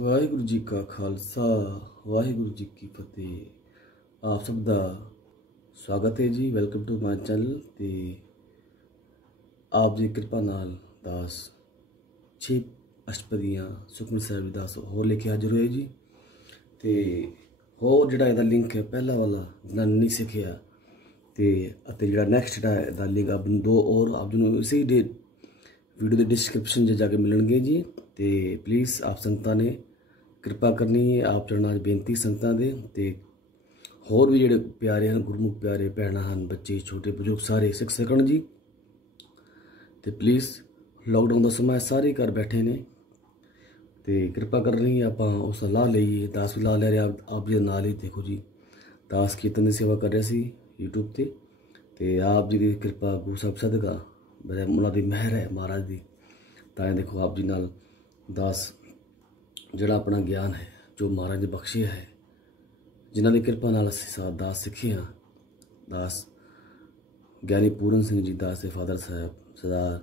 ਵਾਹਿਗੁਰੂ ਜੀ ਕਾ ਖਾਲਸਾ ਵਾਹਿਗੁਰੂ ਜੀ ਕੀ ਫਤਿਹ। ਆਪ ਸਭ ਦਾ ਸਵਾਗਤ ਹੈ ਜੀ। Welcome to my channel. ਤੇ ਆਪ ਦੀ ਕਿਰਪਾ ਨਾਲ ਦਾਸ 6 ਅਸ਼ਟਪਦੀਆਂ ਸੁਖਮਨੀ ਸਾਹਿਬ ਦੀ ਦਾਸ ਹੋਰ ਲੈ ਕੇ ਹਾਜ਼ਰ ਹੋਏ ਜੀ। ਤੇ ਹੋਰ ਜਿਹੜਾ ਇਹਦਾ ਲਿੰਕ ਹੈ ਪਹਿਲਾ ਵਾਲਾ ਜਿਹਨਾਂ ਨੇ ਨਹੀਂ ਸਿੱਖਿਆ ਤੇ ਜਿਹੜਾ ਨੈਕਸਟ ਜਿਹੜਾ ਇਹਦਾ ਲਿੰਕ ਆਪ ਨੂੰ ਦੋ ਹੋਰ ਆਪ ਨੂੰ ਇਸੇ वीडियो के डिस्क्रिप्शन च जाके मिलणगे जी। तो प्लीज़ आप संगतां ने कृपा करनी है, आप चढ़ना बेनती संगतां दे ते होर भी जोड़े प्यारे हैं गुरमुख प्यारे भैन हैं बच्चे छोटे बजुर्ग सारे सिख सकन जी। तो प्लीज़ लॉकडाउन का समय सारे घर बैठे ने तो कृपा करनी आप उस लाह लीए। दास भी ला ले रहे आप जी नाल ही देखो जी दास कीर्तन की सेवा कर रहे सी यूट्यूब पर। तो आप जी की कृपा गुरु साहब सदका उन्होंने महर है महाराज की। तां देखो आप जी नाल दास जड़ा अपना ज्ञान है जो महाराज ने बख्शिया है जिन्हों की कृपा नाल असीं दास सीखे हाँ। दास ज्ञानी पूरन सिंह जी दास के फादर साहब सरदार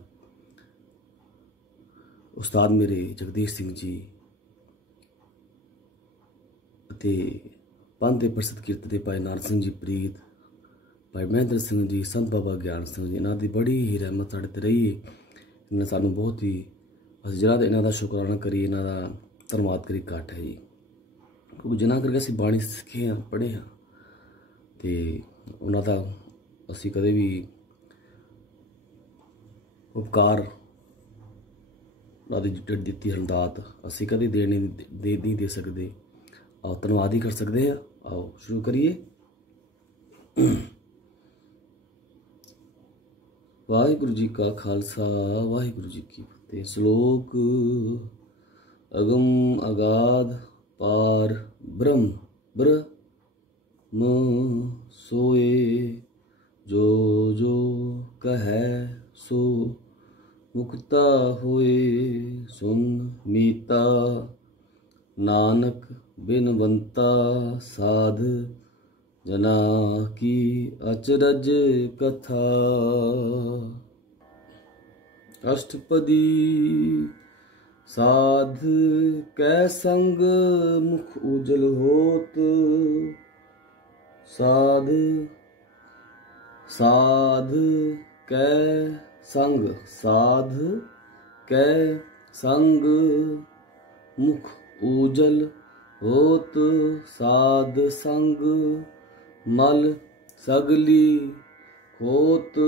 उस्ताद मेरे जगदीश सिंह जी पंथ के प्रसिद्ध कीर्तन के भाई नानक सिंह जी प्रीत भाई महेंद्र सिंह जी संत बाबा ज्ञान सिंह जी इन्हों की बड़ी ही रहमत साढ़े ते रही है। इन्होंने सानू बहुत ही अस जिन्हों इन्हों का शुकराना करिए इन्हों का धन्यवाद करी घट है जी। क्योंकि जिन्हों करके असीं बाणी सीखे हाँ पढ़े हाँ तो उन्हों का असीं कदे भी उपकार उन्होंने दिती हरदात असीं कदे नहीं दे सकते। आओ धन्यवाद ही कर सकते हैं। आओ शुरू करिए। वाहिगुरु जी का खालसा वाहिगुरु जी की फतेह। श्लोक अगम अगाध पार ब्रह्म ब्रह्म सोए जो जो कहे सो मुक्ता होए सुन मीता नानक बिनवंता साध जना की अचरज कथा। अष्टपदी साध कै संग मुख उजल होत साध साध कै संग साध कै संग मुख उजल होत साध संग मल सगली होत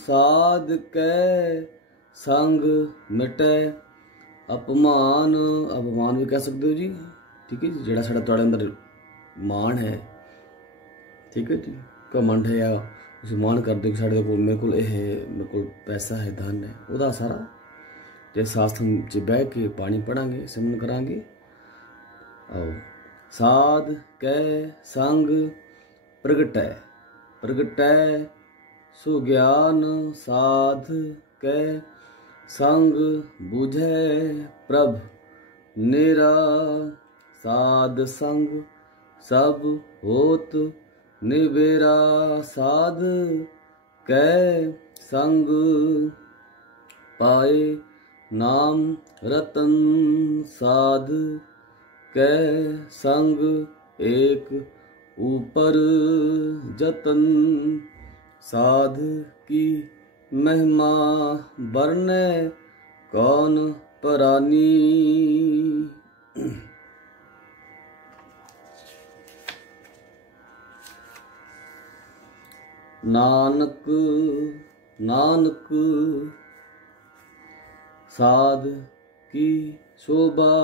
साध कै संग मिटे अपमान। अपमान भी कह सकते हो जी। ठीक है जी। जोड़ा साढ़ा तुहाड़े अंदर मान है ठीक है जी घमंड है या उस मान कर दो साढ़े को मेरे को पैसा है धन है वह सारा जे शास्त्र च बह के पानी पढ़ांगे सिमरन करांगे। आओ साध कै संग प्रगटै प्रगटै सुज्ञान साध कै संग बुझै प्रभ नेरा साध संग सब होत निबेरा साध कै संग पाए नाम रतन साध कै संग एक ऊपर जतन साध की महिमा बरने कौन परानी। नानक नानक साध की शोभा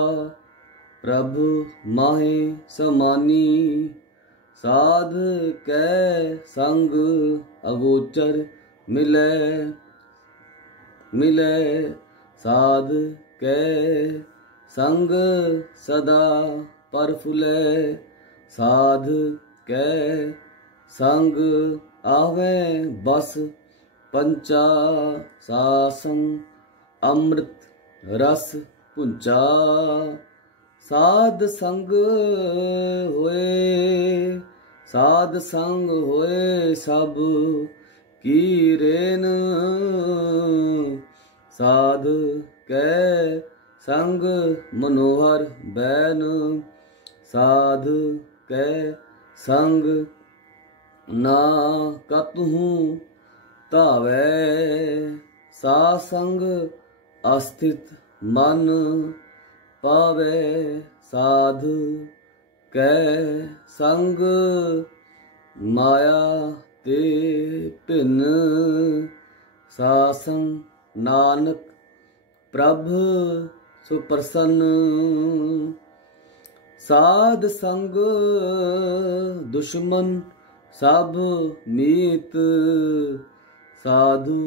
प्रभु माहे समानी साध कै संग अगोचर मिले मिले साध कै संग सदा परफुले साध कै संग आवे बस पंचा सासन अमृत रस पुंचा साध संग होए साध संग होए सब की रेन साध कै संग मनोहर बैन साध कै संग ना कतहूँ धावै सा संग अस्थित मन पावै साध कै संग माया ते भिन्न सासंग नानक प्रभ सुप्रसन्न साध संग दुश्मन सब मीत साधु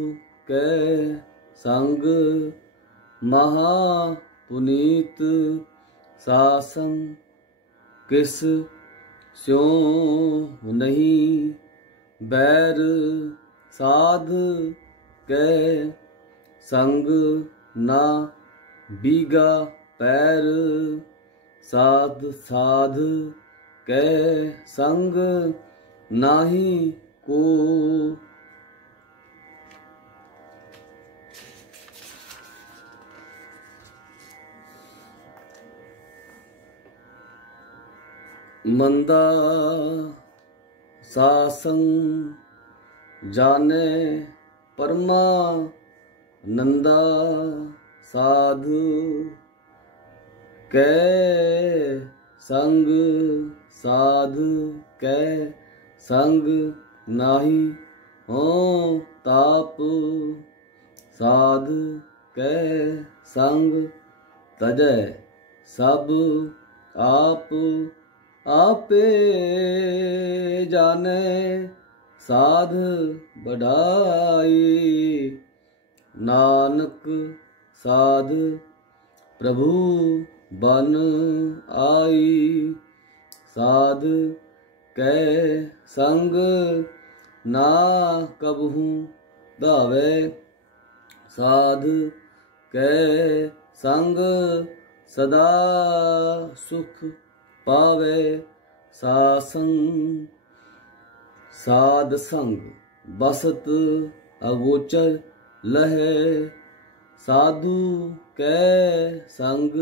कै संग महा पुनीत सासंग किस स्यों नहीं बैर साध कै संग ना बीगा पैर साध साध कै संग नाही को मंदा सासंग जाने परमा नंदा साधु कै संग साधु कै संग नाही हो ताप साध कै संग तजै सब आप आपे जाने साध बढ़ाई नानक साध प्रभु बन आई साध कै संग ना कबहू धावे साध कै संग सदा सुख पावे सासंग साध संग बसत अगोचर लहे साधु कै संग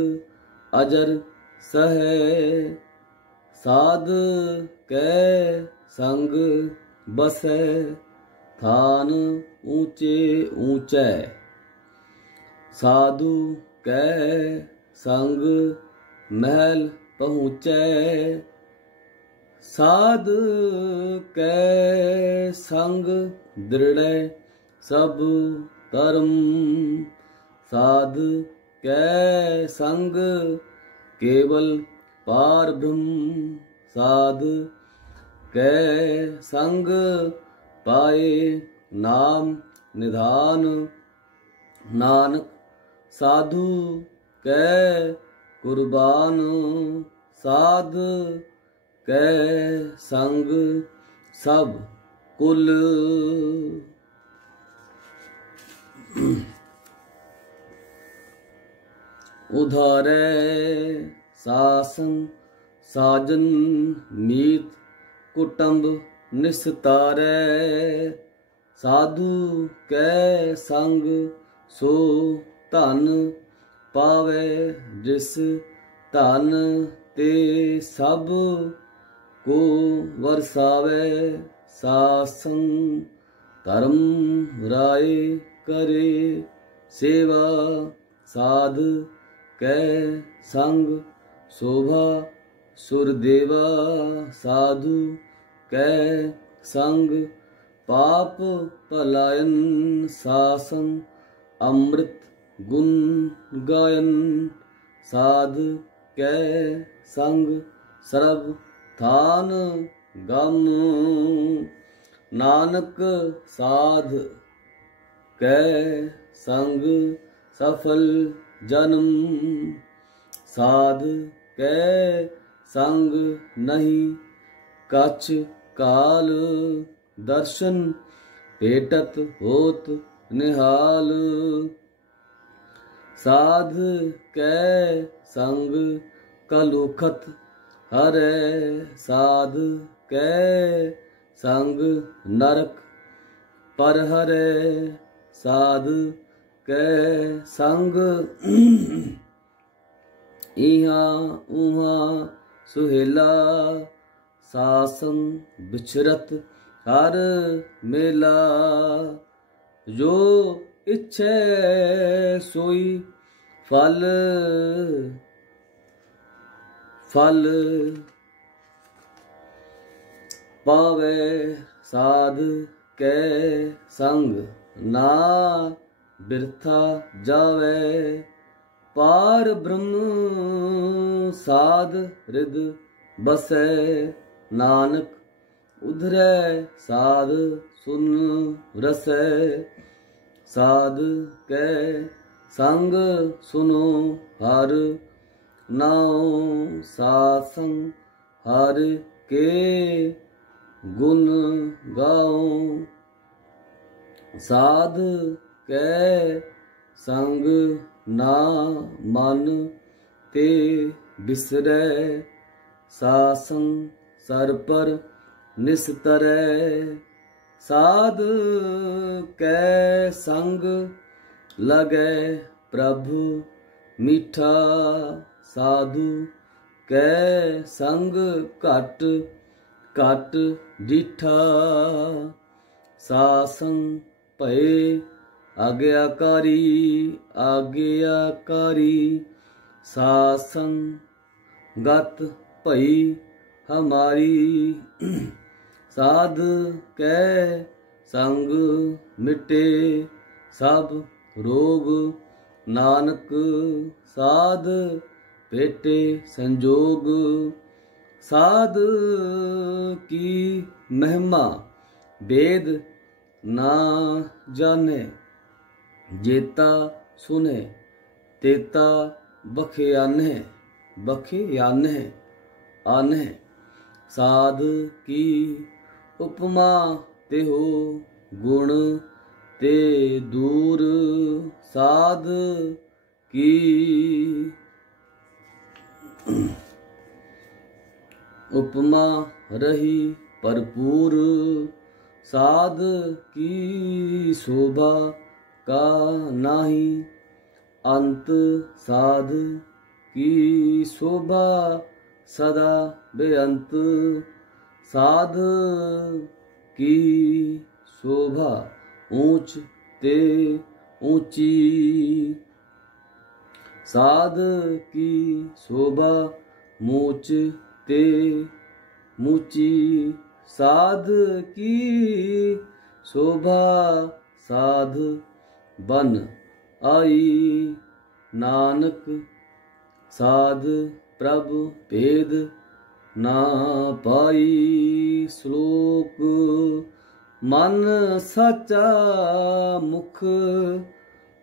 अजर सहे साध कै संग बसै थान ऊंचे ऊंचे साधु कै संग महल पहुँचै साध कै संग दृढ़ सब धर्म साध कै संग केवल पार ब्रह्म साध कै संग पाए नाम निधान नानक साधु कै कुर्बान साध कै संग सब कुल उधारे सासन साजन मीत कुटुंब निस्तारे साधु कै संग सो धन पावे जिस धन ते सब को वरसावे सासंग धर्म राय करे सेवा साध कै संग शोभा सुरदेवा साधु कै संग पाप पलायन सासन अमृत गुण गायन साध कै संग सर्व थान गम नानक साध कै संग सफल जन्म साध कै संग नहीं कछ काल दर्शन भेटत होत निहाल साध कै संग कलुखत हरै साध कै संग नरक पर हरै साध कै संग इहाँ उहाँ सुहेला, सासन बिछरत हर मेला। जो इच्छे सोई फल फल पावे, साध कै संग ना बिरथा जावे। पार ब्रह्म साध रिद बसै, नानक उधरै साध सुन रसै। साध कै संग सुनो हर नाओ, सासंग हर के गुण गाओ। साध कै संग ना मन ते बिसरै, सासंग सर पर निस्तरै। साध कै संग लगै प्रभु मीठा, साधु कै संग घट घट डीठा। सासंग भय आज्ञाकारी आज्ञाकारी, सासंग गत भई हमारी। साध कै संग मिटे सब रोग, नानक साध भेटे संजोग। साध की महिमा वेद ना जाने, जेता सुने तेता बख्याने बख्याने आने। साध की उपमा ते हो गुण ते दूर, साध की उपमा रही भरपूर। साध की शोभा का नाही अंत, साध की शोभा सदा बेअंत। साध की शोभा ऊंच ते ऊंची, साध की शोभा मूच ते मूची। साध की शोभा साध बन आई, नानक साध प्रभु भेद ना पाई। श्लोक मन साचा मुख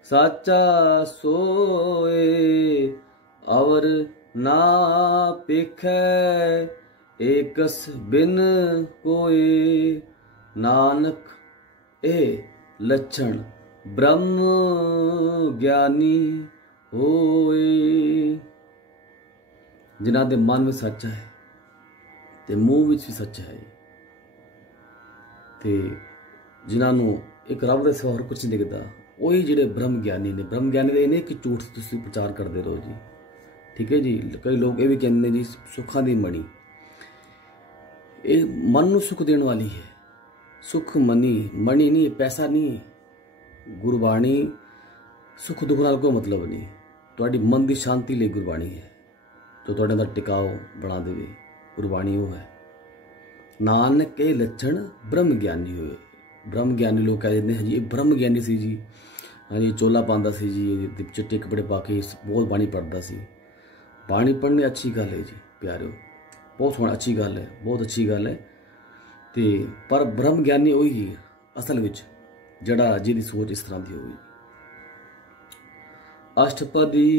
साचा सोए, अवर ना पेखै एकस बिन कोय। नानक ए लक्षण ब्रह्म ज्ञानी होए। जिन्हां दे मन में सच है ते मूँह विच भी सच है, ते जिन्हां नूं एक रब दे सिवा होर कुछ नहीं दिखदा, ਉਹੀ ਜਿਹੜੇ ਬ੍ਰਹਮ ਗਿਆਨੀ ਨੇ। ਬ੍ਰਹਮ ਗਿਆਨੀ ਦੇ ਇਹ ਨਹੀਂ ਕਿ ਝੂਠ ਤੁਸੀਂ ਪ੍ਰਚਾਰ ਕਰਦੇ ਰਹੋ ਜੀ, ਠੀਕ ਹੈ ਜੀ। ਕਈ ਲੋਕ ਇਹ ਵੀ ਕਹਿੰਦੇ ਨੇ ਜੀ ਸੁੱਖਾਂ ਦੀ ਮਣੀ, ਇਹ ਮਨ ਨੂੰ ਸੁੱਖ ਦੇਣ ਵਾਲੀ ਹੈ। ਸੁੱਖ ਮਨੀ ਮਣੀ ਨਹੀਂ, ਪੈਸਾ ਨਹੀਂ। ਗੁਰਬਾਣੀ ਸੁੱਖ ਦੁੱਖ ਨਾਲ ਕੋਈ ਮਤਲਬ ਨਹੀਂ, ਤੁਹਾਡੀ ਮਨ ਦੀ ਸ਼ਾਂਤੀ ਲਈ ਗੁਰਬਾਣੀ ਹੈ, ਜੋ ਤੁਹਾਡੇ ਅੰਦਰ ਟਿਕਾਓ ਬਣਾ ਦੇਵੇ। ਗੁਰਬਾਣੀ ਉਹ ਹੈ। ਨਾਨਕ ਇਹ ਲੱਛਣ ਬ੍ਰਹਮ ਗਿਆਨੀ ਹੋਏ। ਬ੍ਰਹਮ ਗਿਆਨੀ ਲੋਕ ਕਹਿ ਦਿੰਦੇ ਜੀ ਇਹ ਬ੍ਰਹਮ ਗਿਆਨੀ ਸੀ ਜੀ, ਹਾਂਜੀ ਚੋਲਾ ਪਾਉਂਦਾ ਸੀ ਜੀ, ਚਿੱਟੇ ਕੱਪੜੇ ਪਾ ਕੇ ਬਹੁਤ ਬਾਣੀ ਪੜ੍ਹਦਾ ਸੀ। ਬਾਣੀ ਪੜ੍ਹਨੀ ਅੱਛੀ ਗੱਲ ਹੈ ਜੀ ਪਿਆਰਿਓ, ਬਹੁਤ ਸੋਹਣੀ ਅੱਛੀ ਗੱਲ ਹੈ, ਬਹੁਤ ਅੱਛੀ ਗੱਲ ਹੈ। ਤੇ ਪਰ ਬ੍ਰਹਮ ਗਿਆਨੀ ਉਹੀ ਹੈ ਅਸਲ ਵਿੱਚ ਜਿਹੜਾ ਜਿਹਦੀ ਸੋਚ ਇਸ ਤਰ੍ਹਾਂ ਦੀ ਹੋਵੇ। अष्टपदी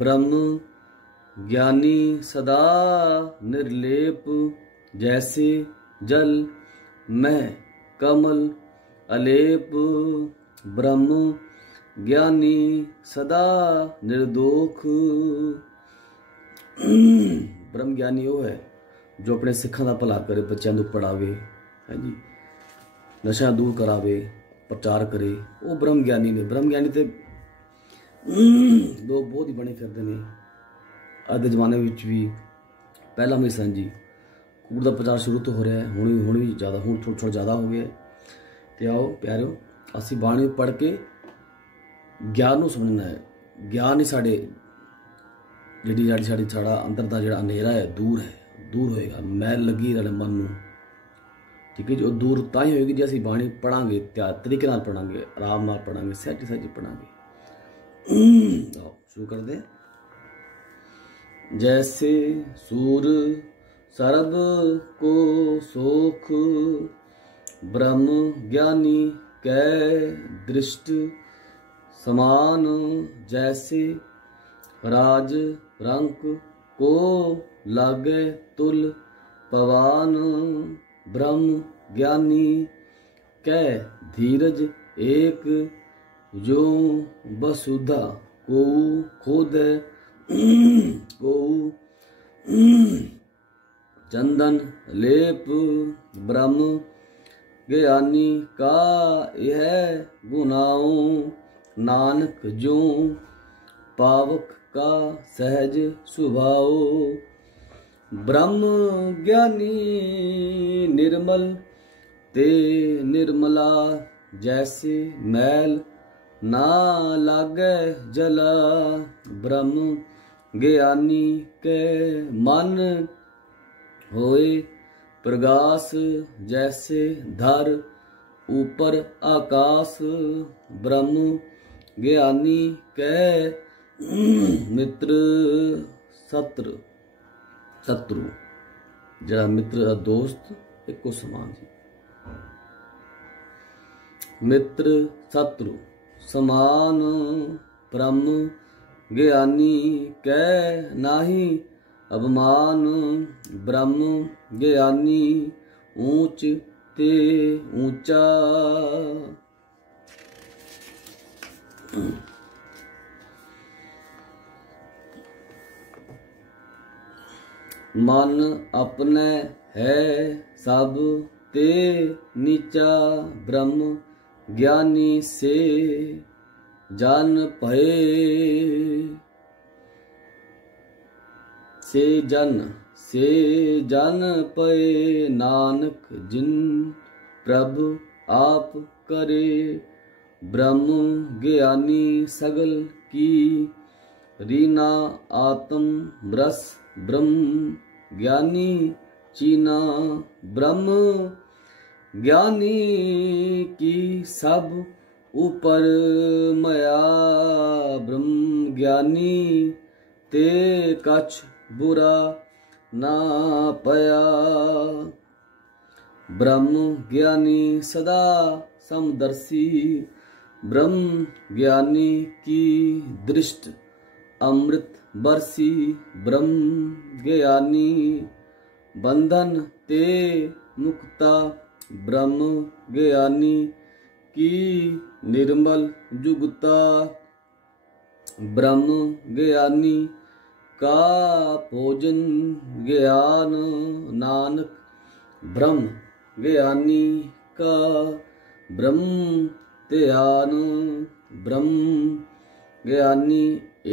ब्रह्म ज्ञानी सदा निर्लेप, जैसे जल में कमल अलेप। ब्रह्म ज्ञानी सदा निर्दोख। ब्रह्म ज्ञानी वो है जो अपने सिखां दा भला करे, बच्चों को पढ़ावे, है जी, नशा दूर करावे, प्रचार करे, वो ब्रह्म ज्ञानी ने। ब्रह्म ज्ञानी तो लोग बहुत ही बने फिरते हैं, ਅੱਜ ਦੇ ਜ਼ਮਾਨੇ ਵਿੱਚ ਵੀ ਪਹਿਲਾਂ ਵੀ ਸਨ ਜੀ। ਕੂੜ ਦਾ ਪ੍ਰਚਾਰ ਸ਼ੁਰੂ ਤੋਂ ਹੋ ਰਿਹਾ ਹੈ, ਹੁਣ ਵੀ ਜ਼ਿਆਦਾ, ਹੁਣ ਥੋੜ੍ਹਾ ਜ਼ਿਆਦਾ ਹੋ ਗਿਆ। ਤੇ ਆਓ ਪਿਆਰਿਓ, ਅਸੀਂ ਬਾਣੀ ਪੜ੍ਹ ਕੇ ਗਿਆਨ ਨੂੰ ਸਮਝਣਾ ਹੈ। ਗਿਆਨ ਹੀ ਸਾਡਾ ਅੰਦਰ ਦਾ ਜਿਹੜਾ ਹਨੇਰਾ ਹੈ ਦੂਰ ਹੋਏਗਾ। ਮੈਲ ਲੱਗੀ ਸਾਡੇ ਮਨ ਨੂੰ, ਠੀਕ ਹੈ ਜੀ। ਉਹ ਦੂਰ ਤਾਂ ਹੀ ਹੋਏਗੀ ਜੇ ਅਸੀਂ ਬਾਣੀ ਪੜ੍ਹਾਂਗੇ, ਤਰੀਕੇ ਨਾਲ ਪੜ੍ਹਾਂਗੇ, ਆਰਾਮ ਨਾਲ ਪੜ੍ਹਾਂਗੇ, ਸਹਿਜ ਪੜ੍ਹਾਂਗੇ। शुरू कर दे। जैसे सूर सर्व को सोख, ब्रह्म ज्ञानी कै दृष्ट समान। जैसे राज रंक को लागे तुल पवान, ब्रह्म ज्ञानी कै धीरज एक। जो वसुधा को खुद को चंदन लेप, ब्रह्म ज्ञानी का यह गुनाओं। नानक जो पावक का सहज स्वभाव, ब्रह्म ज्ञानी निर्मल ते निर्मला। जैसे मैल ना लागे जला, ब्रह्म ज्ञानी के मन होए प्रगास। जैसे धर ऊपर आकाश, ब्रह्म ज्ञानी के मित्र शत्रु। जरा मित्र दोस्त एको समान जी। मित्र शत्रु समान, ब्रह्म ज्ञानी कै नाही अवमान। ब्रह्म ज्ञानी ऊंच ते ऊंचा, मन अपने है सब ते नीचा। ब्रह्म ज्ञानी से जान पए, से जन पए। नानक जिन प्रभु आप करे, ब्रह्म ज्ञानी सगल की रीना। आत्म रस ब्रह्म ज्ञानी चीना, ब्रह्म ज्ञानी की सब ऊपर मया। ब्रह्म ज्ञानी ते कछ बुरा ना पया, ब्रह्म ज्ञानी सदा समदर्शी। ब्रह्म ज्ञानी की दृष्ट अमृत बरसी, ब्रह्म ज्ञानी बंधन ते मुक्ता। ब्रह्म ज्ञानी की निर्मल जुगता, ब्रह्म ज्ञानी का भोजन ज्ञान। नानक ब्रह्म ज्ञानी का ब्रह्म ध्यान, ब्रह्म ज्ञानी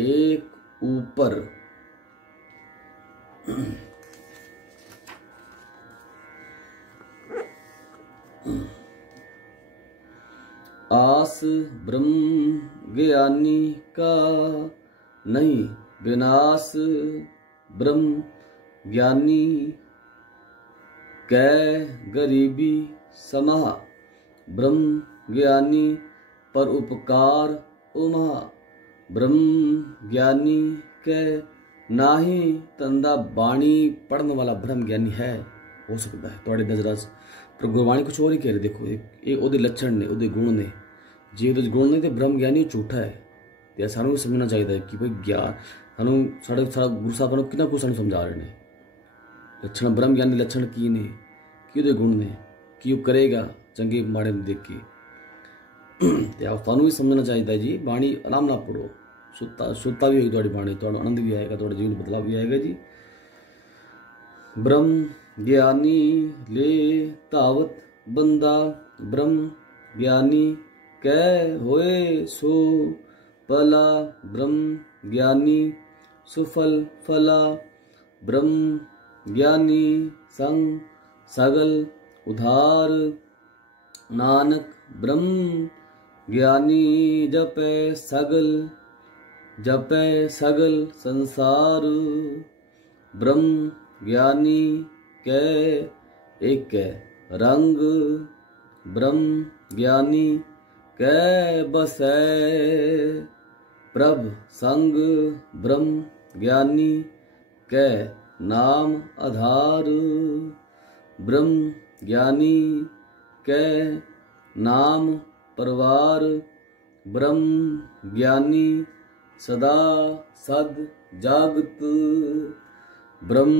एक ऊपर। आस ब्रह्म ज्ञानी का नहीं विनाश, ब्रह्म ज्ञानी कै गरीबी समाह। ब्रह्म ज्ञानी पर उपकार उमा, ब्रह्म ज्ञानी कै नाही तंदा। बाणी पढ़ने वाला ब्रह्म ज्ञानी है, हो सकता है थोड़ी नजर, पर गुरबाणी कुछ और ही कह रहे। देखो ये ओदे लक्षण ने, ओदे गुण ने। जे ओदे गुण ने तो ब्रह्म ज्ञानी झूठा है। तो सानू समझना चाहिए कि भाई ज्ञान सानू साढ़े गुरु साहब ने कितना कुछ सानू समझा रहे हैं। लक्षण ब्रह्म ज्ञानी लक्षण की ने, कि ओदे गुण ने, कि वो करेगा चंगे माड़े देख के। तो सानू भी समझना चाहिए जी। बाणी आराम ना पढ़ो, सुता भी होगी थोड़ी बाणी, थोड़ा आनंद भी आएगा, थोड़ा जीवन बदलाव भी आएगा जी। ब्रह्म ज्ञानी ले तावत बंदा, ब्रह्म ज्ञानी कै होए सो भला। ब्रह्म ज्ञानी सुफल फला। ब्रह्म ज्ञानी संग सगल उधार। नानक ब्रह्म ज्ञानी जपै सगल संसार। ब्रह्म ज्ञानी कै एक रंग। ब्रह्म ज्ञानी कै बसै प्रभ संग। ब्रह्म ज्ञानी कै नाम आधार। ब्रह्म ज्ञानी कै नाम परवार। ब्रह्म ज्ञानी सदा सद जागत। ब्रह्म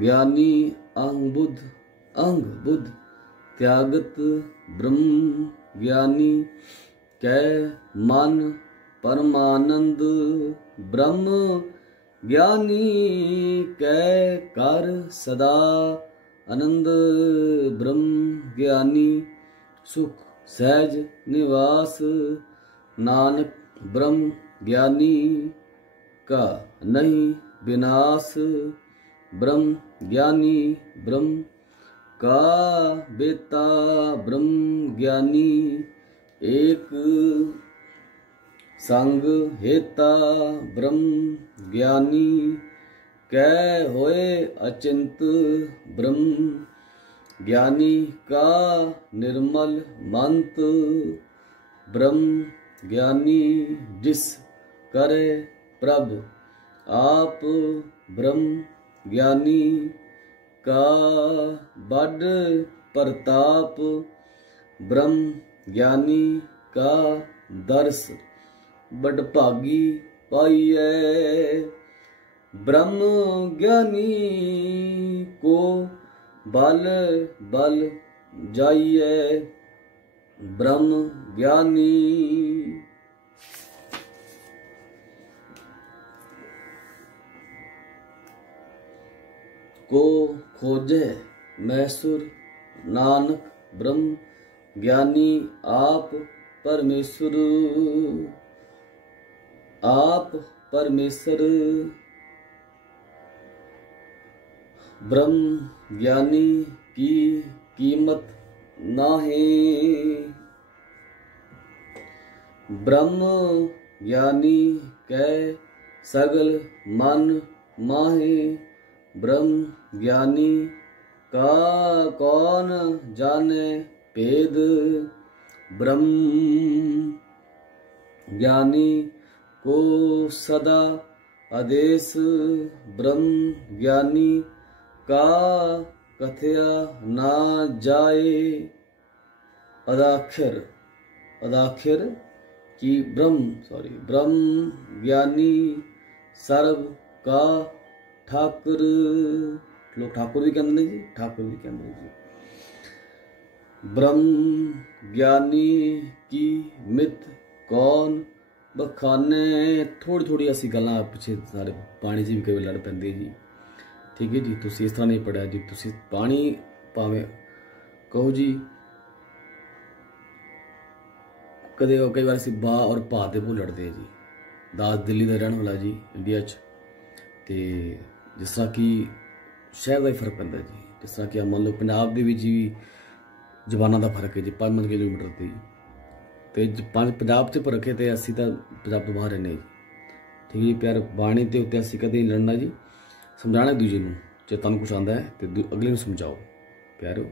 ज्ञानी अंग बुध त्यागत। ब्रह्म ज्ञानी कै मन परमानंद। ब्रह्म ज्ञानी कै कर सदा आनंद। ब्रह्म ज्ञानी सुख सहज निवास। नानक ब्रह्म ज्ञानी का नहीं विनाश। ब्रह्म ज्ञानी ब्रह्म का बेता। ब्रह्म ज्ञानी एक संग हेता। ब्रह्म ज्ञानी कै होए अचिंत। ब्रह्म ज्ञानी का निर्मल मंत। ब्रह्म ज्ञानी जिस करे प्रभ आप। ब्रह्म ज्ञानी का बड़ प्रताप। ब्रह्म ज्ञानी का दर्श बड़ भागी पाइयै। ब्रह्म ज्ञानी को बल बल जाइयै। ब्रह्म ज्ञानी को खोजे मैसुर। नानक ब्रह्म ज्ञानी आप परमेश्वर। आप परमेश्वर। ब्रह्म ज्ञानी की कीमत नाहे। ब्रह्म ज्ञानी कै सगल मन माहे। ब्रह्म ज्ञानी का कौन जाने भेद। ब्रह्म ज्ञानी को सदा आदेश। ब्रह्म ज्ञानी का कथया ना जाए। अदाक्षर की ब्रह्म ज्ञानी सर्व का ठाकुर। लोग ठाकुर भी कहते हैं जी, ठाकुर भी कहते हैं जी। ब्रह्म ज्ञानी की मित कौन बखाने। थोड़ी थोड़ी ऐसी गल्लां पिछे सारे पानी च भी कई लड़ पैंदे जी। ठीक है जी, तुसीं इस तरह नहीं पढ़िया जी। तुसीं पानी भावें कहो जी, कदे कई बार असीं बा और भा दे भुल लड़दे जी। दास दिल्ली का रहने वाला जी, इंडिया च। ते जिस तरह कि शहर का ही फर्क पैंदा जी। जिस तरह कि मान लो पंजाब दे विच भी जबानां दा फर्क है जी, 5 किलोमीटर ते। ते पंजाब च फर्क है, तो असीं तां पंजाब तो बाहर रहने जी। ठीक है जी प्यार। बाणी ते उत्ते असीं कदे नहीं लड़ना जी, समझाना एक दूजे नूं। जे तुहानूं कुछ आंदा है तो अगले नूं समझाओ प्यारो।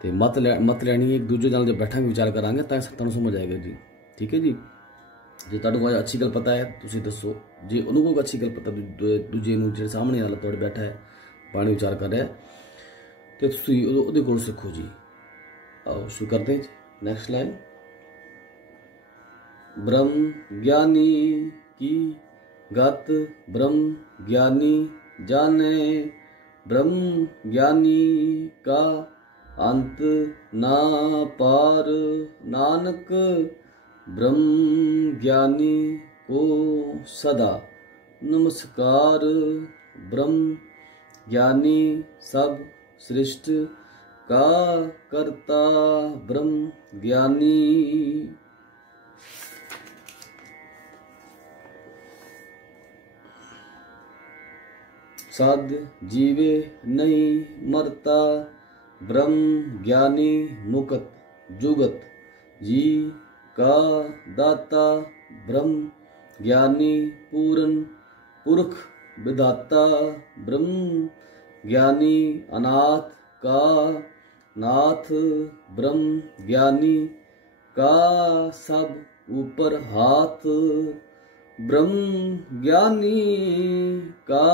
ते मत लैनी एक दूजे नाल जब बैठांगे विचार करांगे तां तुहानूं समझ आएगा जी। ठीक है जी। जे तुहानूं कोई अच्छी गल पता है तुसीं दसो, जे उन्होंने कोई अच्छी गल पता दूजे नूं जेह्ड़े सामने वाला तुहाडे बैठा है पानी विचार कर रहा है, तो तुसीं उहदे कोल सिक्खो जी। आओ शुरू करते हैं जी। Next line. ब्रह्म ज्ञानी की गत ब्रह्म ज्ञानी जाने। ब्रह्म ज्ञानी का अंत ना पार। नानक ब्रह्म ज्ञानी को सदा नमस्कार। ब्रह्म ज्ञानी सब सृष्टि का करता। ब्रह्म ज्ञानी साध जीवे नहीं मरता, ब्रह्म ज्ञानी मुक्त जुगत जी का दाता, ब्रह्म ज्ञानी पूरन पुरख विधाता, ब्रह्म ज्ञानी अनाथ का नाथ, ब्रह्म ज्ञानी का सब ऊपर हाथ, ब्रह्म ज्ञानी का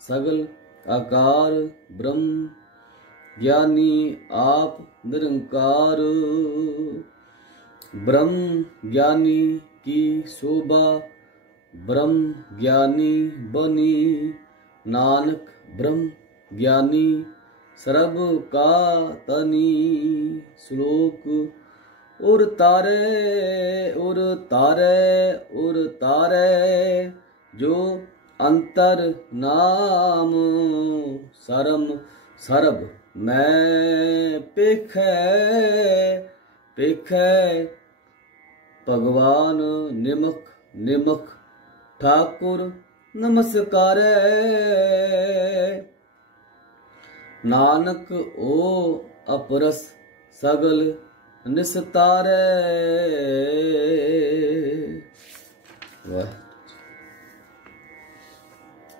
सगल आकार, ब्रह्म ज्ञानी आप निरंकार, ब्रह्म ज्ञानी की शोभा, ब्रह्म ज्ञानी बनी नानक, ब्रह्म ज्ञानी सर्ब का तनी। श्लोक उर तारे उर तारे उर तारे जो अंतर नाम, सरम सरब मैं पेखै पेखै, भगवान निमक निमक ठाकुर नमस्कारै, नानक ओ अपरस सगल निस्तारै। वाह,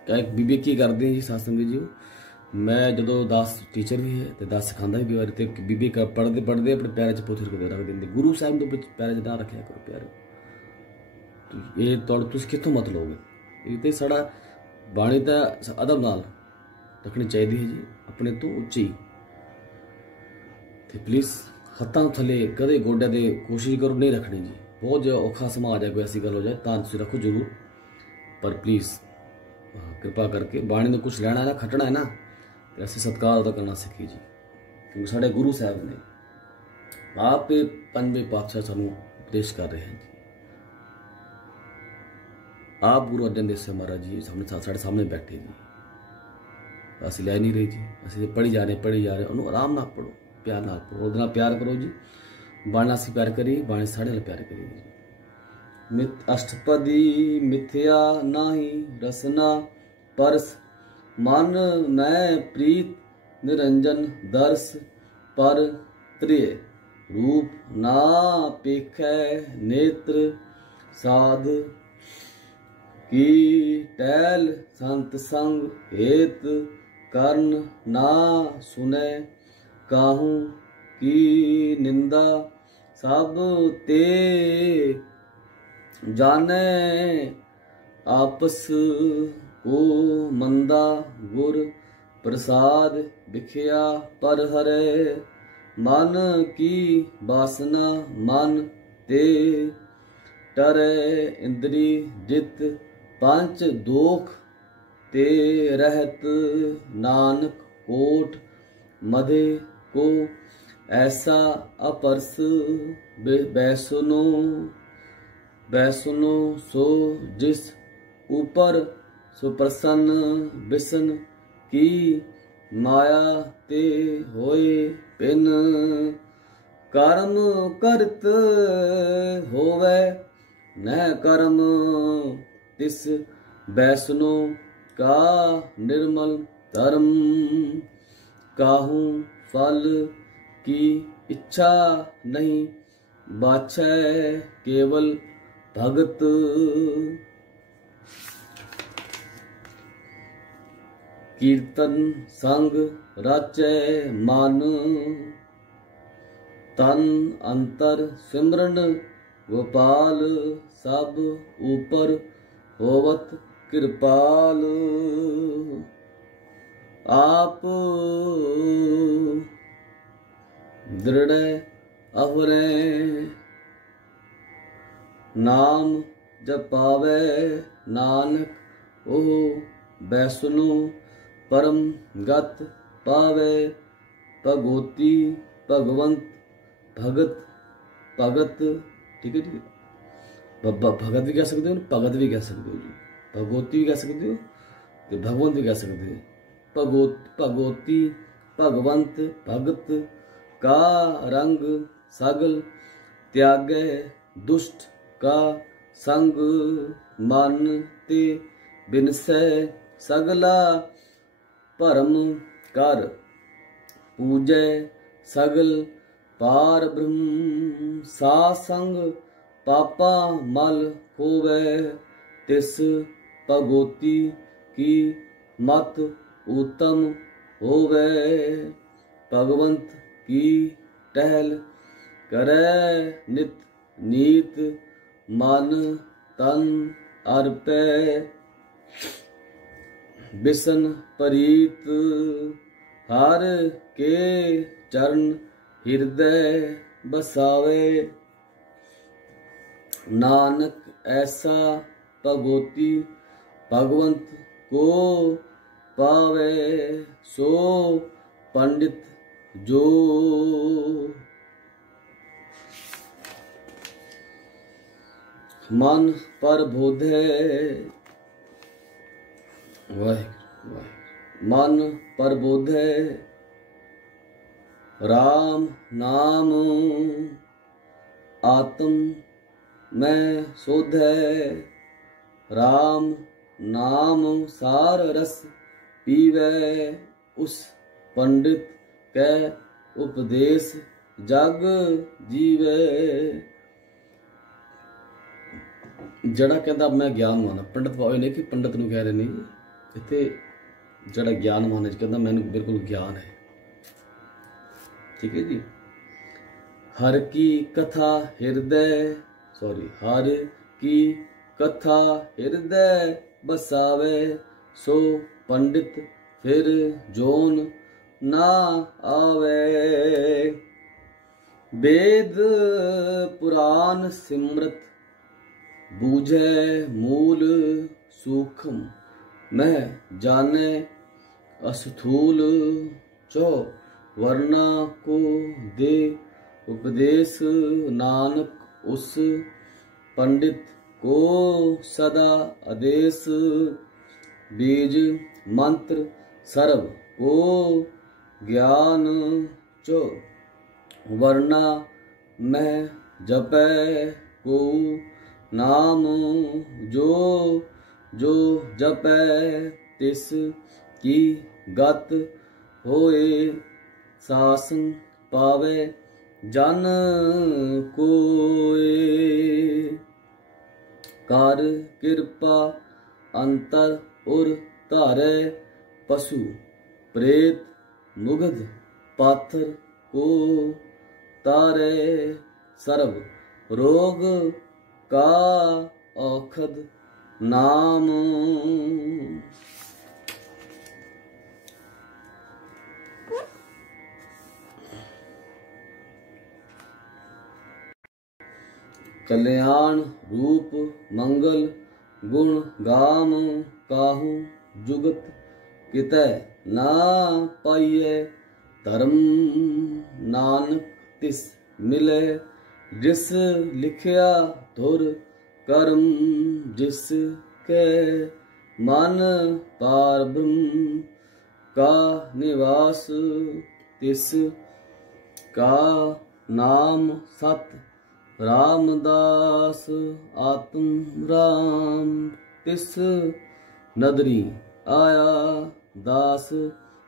क्या एक बीबी की करते जी सत्संग जी। मैं जो दस टीचर भी है तो दस सिखांदा भी बार, तो बीबी पढ़ते पढ़ते अपने पैर च पोथे रख देंगे, गुरु साहब तो पैर च ना रखा करो प्यारो। तो ये तुम कितों मत लोगे, ये तो साड़ा बाणी तो अदब नाल रखनी चाहिए है जी, अपने तो उच्ची। तो प्लीज़ हत्थों थले कदे गोडे दे कोशिश करो नहीं रखनी जी, बहुत जो औखा समा आ जाए, कोई ऐसी गल हो जाए तो तुम रखो जरूर, पर प्लीज़ कृपा करके बाणी ने कुछ लेना है ना, खटना है ना, तो ऐसे सत्कार उदा करना सीखी जी, क्योंकि साढ़े गुरु साहब ने आप पंजवें पातशाह सानू उपदेश कर रहे हैं जी। आप गुरु अर्जन देव सिंह महाराज जी साढ़े सामने बैठे जी, असं लै नहीं रहे जी, असं पढ़ी जा रहे उन्होंने आराम ना पढ़ो, प्यार ना पढ़ो, ਉਹਦੇ प्यार करो जी, बाणी असीं प्यार करिए, बाणी साढ़े नाल प्यार करिए जी। मित अष्टपदी मिथ्या नाही रसना परस, मन मैं प्रीत निरंजन दर्श, पर त्रिय रूप ना पेखै नेत्र, साध की टैल संत संग हेत, कर्ण ना सुने काहू की निंदा, सब ते जाने आपस को मंदा, गुर प्रसाद बिखया पर हरे, मन की वासना मन ते टरे, इंद्री जित पंच दोख ते रहत, नानक कोट मधे को ऐसा अपरस, बैसुनो बैसुनो सो जिस ऊपर सुप्रसन्न, बिसन की माया ते होए पिन, कर्म करत होवे न कर्म तिस, बैसुनो का निर्मल धर्म, काहू फल की इच्छा नहीं, बाछै केवल भगत, कीर्तन संग राचै मन, तन अंतर सिमरन गोपाल, सब ऊपर होवत कृपाल, आप दृढ़ अवरे, नाम जपावे नानक ओ बैसुनु, परम गत पावे, भगोती भगवंत भगत भगत। ठीक है जी, भगत भी कह सकते हो, भगत भी कह सकते हो जी, भगवती भी कह सकते हो, तो भगवंत भी कह सकते हो। भगवती भगवंत भगत का रंग सगल त्यागे दुष्ट का संग मन ते बिनसै सगला भरम कर पूजै सगल पार ब्रह्म सा संग पापा मल होवै तिस भगोती की मत उत्तम होवै भगवंत की टहल करै नित नीत मन तन अर्पै बिसन परीत हर के चरण हृदय बसावे नानक ऐसा भगोती भगवंत को पावे सो पंडित जो मन पर बोधे मन पर बोधे राम नाम आत्म में शोधे राम नाम सार रस पीवे उस पंडित के उपदेश जग जीवे जड़ा कहता मैं ज्ञानवान हाँ पंडित भावे नहीं कि पंडित नूं कह रहे नहीं इत्थे जड़ा ज्ञानवान है कहता मैनूं बिल्कुल ज्ञान है ठीक है जी हर की कथा हृदय हर की कथा हृदय बसावे सो पंडित फिर जोन ना आवे वेद पुराण सिमरत बूझे मूल सूक्ष्म मैं जाने अस्थूल चौ वर्णा को दे उपदेश नानक उस पंडित को सदा आदेश बीज मंत्र सर्व को ज्ञान चो वर्णा मैं जपै को नाम जो जो जपै तिस की गत होए सासन पावे जन कोय कर कृपा अंतर उर धारे पशु प्रेत मुग्ध पाथर को तारे सर्व रोग का औखद नाम कल्याण रूप मंगल गुण गाम काहू जुगत कितै ना पाइए धर्म नानक तिस मिले जिस लिखिया धुर कर्म जिस के मन पार ब्रह्म का निवास तिस का नाम सत रामदास आत्म राम तिस नदरी आया दास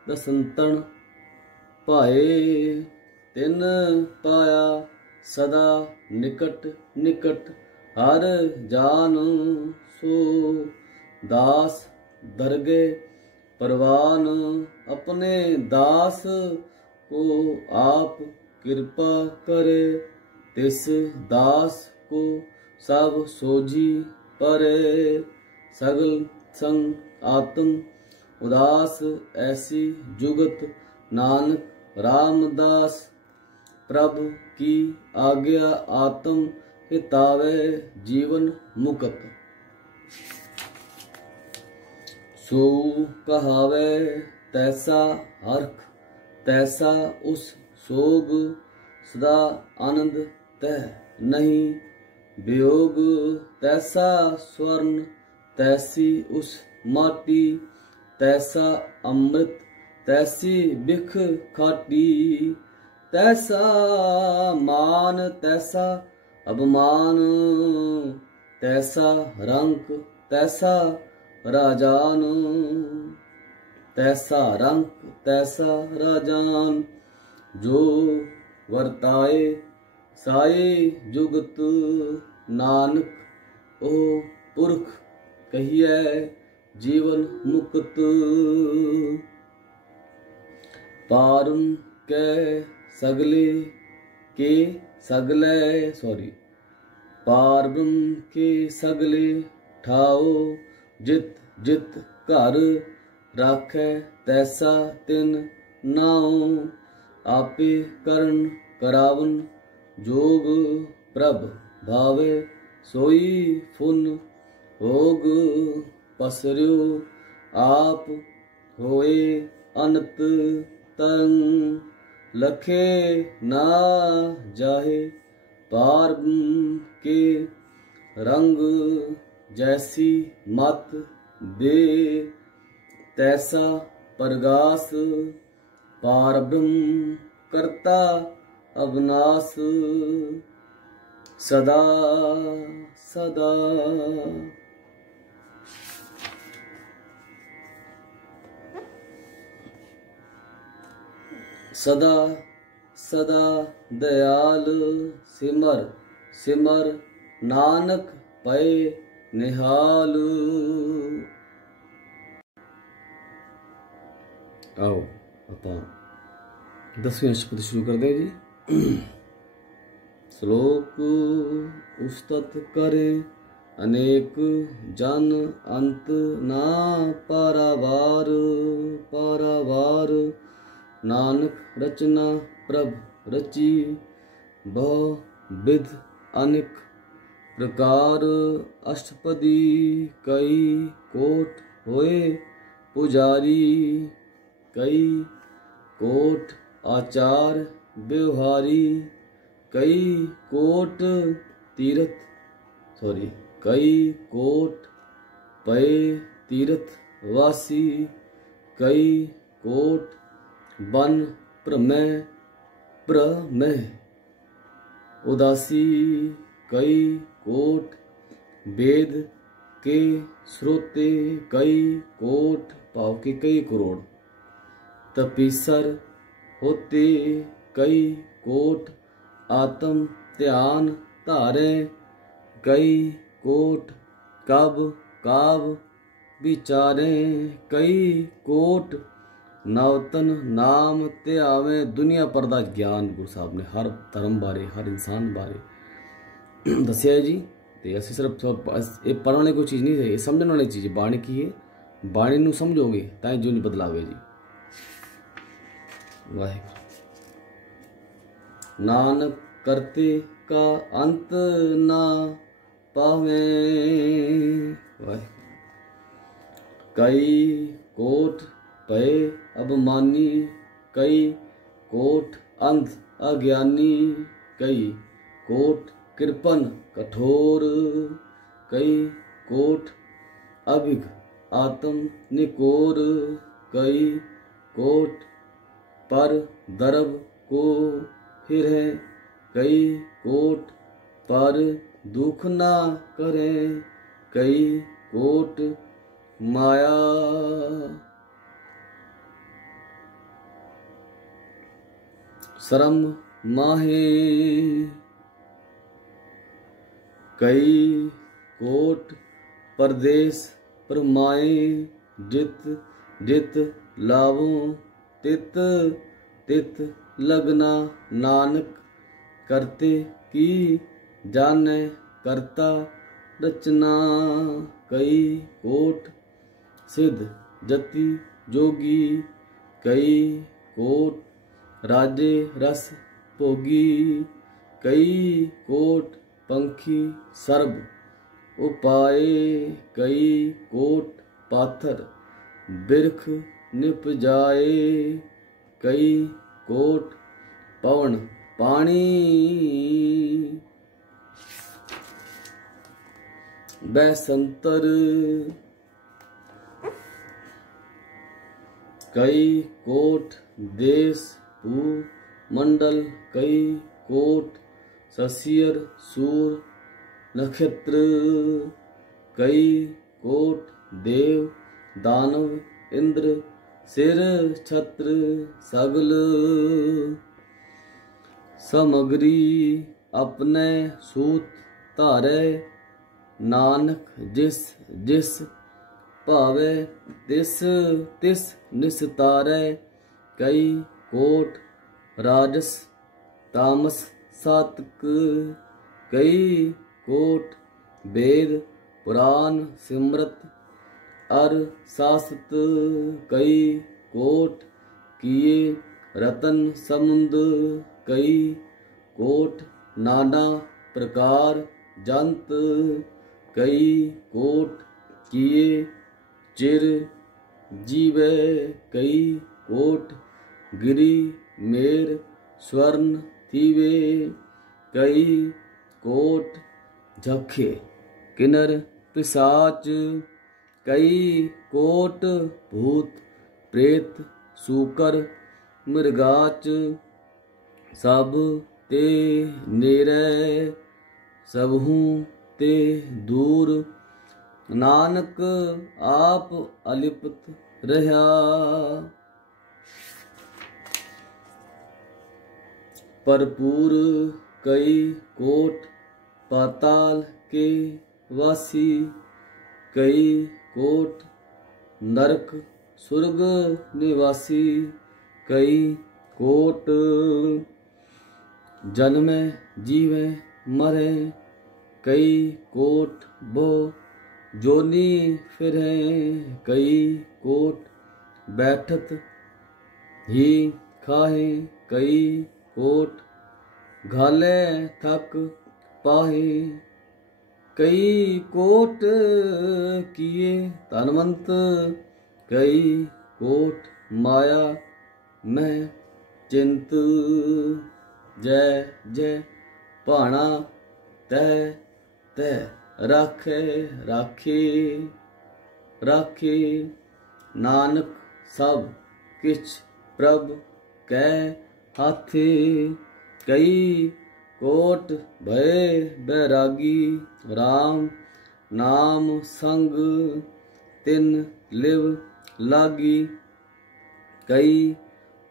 दसंतन पाए तिन पाया सदा निकट निकट हर जान सो दास दरगे परवान अपने दास को आप कृपा करे तिस दास को सब सोजी परे सगल संग आत्म उदास ऐसी जुगत नानक रामदास प्रभु की आज्ञा आत्म हितावे जीवन मुकत सो कहावे तैसा हर्ख तैसा उस सोग सदा आनंद तह नहीं वियोग तैसा स्वर्ण तैसी उस माटी तैसा अमृत तैसी बिख खाटी तैसा मान तैसा अभिमान, तैसा रंक तैसा राजान, तैसा रंक तैसा राजान, जो वर्ताए साए जुगत, नानक ओ पुरख कहिए जीवन मुक्त। पारुम के सगले के सगले पारब्रह्म के सगले ठाओ, जित जित घर राखै तैसा तिन नाओ, आपे करन करावन जोग, प्रभ भावे सोई फुन, होग पसर्यो आप होए अनंत तरंग, लखे ना जाहे पारब्रह्म के रंग, जैसी मत दे तैसा प्रगास, पारब्रह्म करता अविनाश, सदा सदा। सदा सदा दयाल सिमर सिमर, नानक पए निहाल। आओ आता 10वीं अष्टपदी शुरू कर दें जी। श्लोक उस्तत करे अनेक जन, अंत ना पारावार पारावार, नानक रचना प्रभ रची, बहु विध अनेक प्रकार, अष्टपदी कई कोट होए पुजारी, कई कोट आचार व्यवहारी, कई कोट कई कोट पए तीर्थ वासी, कई कोट बन प्रमय उदासी, कई कोट वेद के श्रोते, कई कोट पाव के कई करोड़ तपीसर होते, कई कोट आत्म ध्यान धारे, कई कोट कब काब विचारे, कई कोट नवतन नाम ध्यावे। दुनिया पर दा ज्ञान गुरु साहब ने हर धर्म बारे हर इंसान बारे दसिया है जी। तो असं सिर्फ ये पढ़ने वाली कोई चीज़ नहीं है, ये समझने वाली चीज़ बाणी की है। बाणी नू समझोगे तां जो नहीं बदलावे जी। वाहिगुरू नानक करते का अंत ना पावे, कई कोट पए अभिमानी, कई कोट अंध अज्ञानी, कई कोट कृपन कठोर, कई कोट अभिग आत्म निकोर, कई कोट पर दरब को फिर है, कई कोट पर दुख ना करे, कई कोट माया शर्म माहे, कई कोट परदेश परमाए, जित जित लावो तित तित लगना, नानक करते की जाने करता रचना, कई कोट सिद्ध जति जोगी, कई कोट राजे रस भोगी, कई कोट पंखी सर्ब उपाय, कई कोट पाथर बिरख निपजाए, कई कोट पवन पानी बैसंतर, कई कोट देश भू मंडल, कई कोट शशियर सूर नक्षत्र, कई कोट देव दानव इंद्र, सिर छत्र सगल, समग्री अपने सूत धारे, नानक जिस जिस भावे तिस तिस निस्तारै, कई कोट राजस तामस सातक, कई कोट वेद पुराण सिमरत अर सासत, कई कोट किए रतन समुंद, कई कोट नाना प्रकार जंत, कई कोट किए चिर जीवे, कई कोट गिरी मेर स्वर्ण थीवे, कई कोट झखे किन्नर पिशाच, कई कोट भूत प्रेत सूकर मृगाच, सब ते नेरे सबहू ते दूर, नानक आप अलिप्त रहा, भरपूर कई कोट पाताल के वासी, कई कोट नरक सुर्ग निवासी, कई कोट जन्मे जीवे मरे, कई कोट बो जोनी फिरे, कई कोट बैठत ही खाहे, कई कोट घाले थक पाहे, कई कोट किए धनवंत, कई कोट माया में चिंत, जय जय भाणा तह तह राखे राखे राखे, नानक सब किछ प्रभ कै हाथे, कई कोट भय बैरागी, राम नाम संग तिन लिव लागी, कई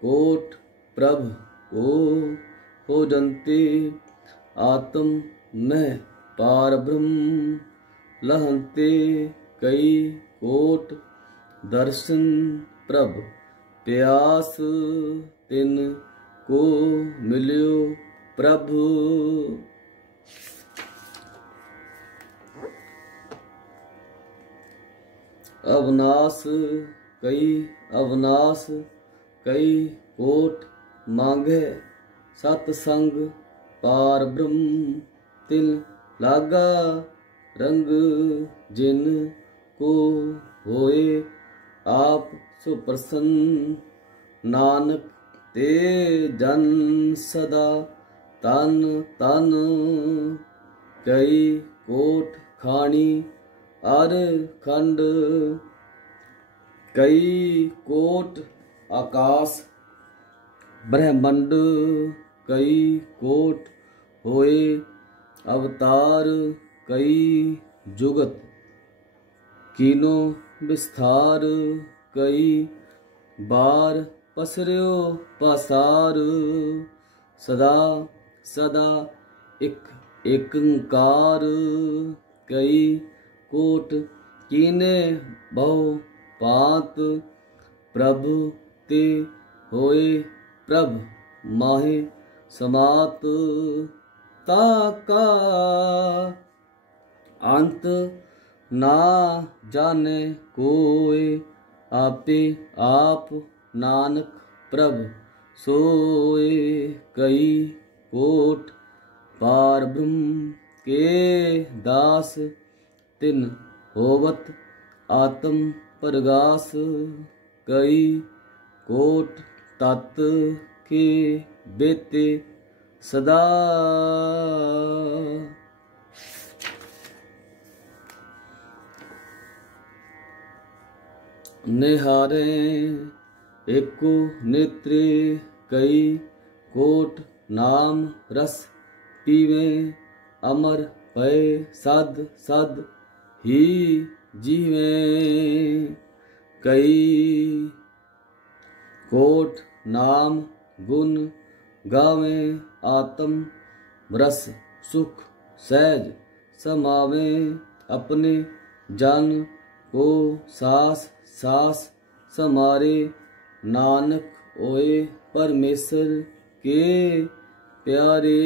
कोट प्रभ को हो जंते, आत्म में पार ब्रह्म लहंते, कई कोट दर्शन प्रभ प्यास, तिन को मिल्यो प्रभु, अवनाश कई कोट मांगे सतसंग, पार ब्रह्म तिल लागा रंग, जिन को होए आप सुप्रसन्न, नानक ते जन सदा तन तन, कई कोट खानी अर खंड, कई कोट आकाश ब्रह्मंड, कई कोट होए अवतार, कई जुगत कीनो विस्तार, कई बार पसर्यो पासार, सदा सदा एक एकंकार, कई कोट कीने बहु पात, प्रभु ते होए प्रभ माहे समात, ताका अंत ना जाने कोय, आपे आप नानक प्रभ सोए, कई कोट पार ब्रह्म के दास, तिन होवत आत्म प्रगास, कई कोट तत् के बेते सदा, निहारे एको नेत्रे, कई कोट नाम रस पीवें अमर भय सद सद ही जीवें। कई कोट नाम गुण गावें आत्म रस सुख सहज समावें। अपने जन को सास सास समारे नानक होए परमेश्वर के प्यारे।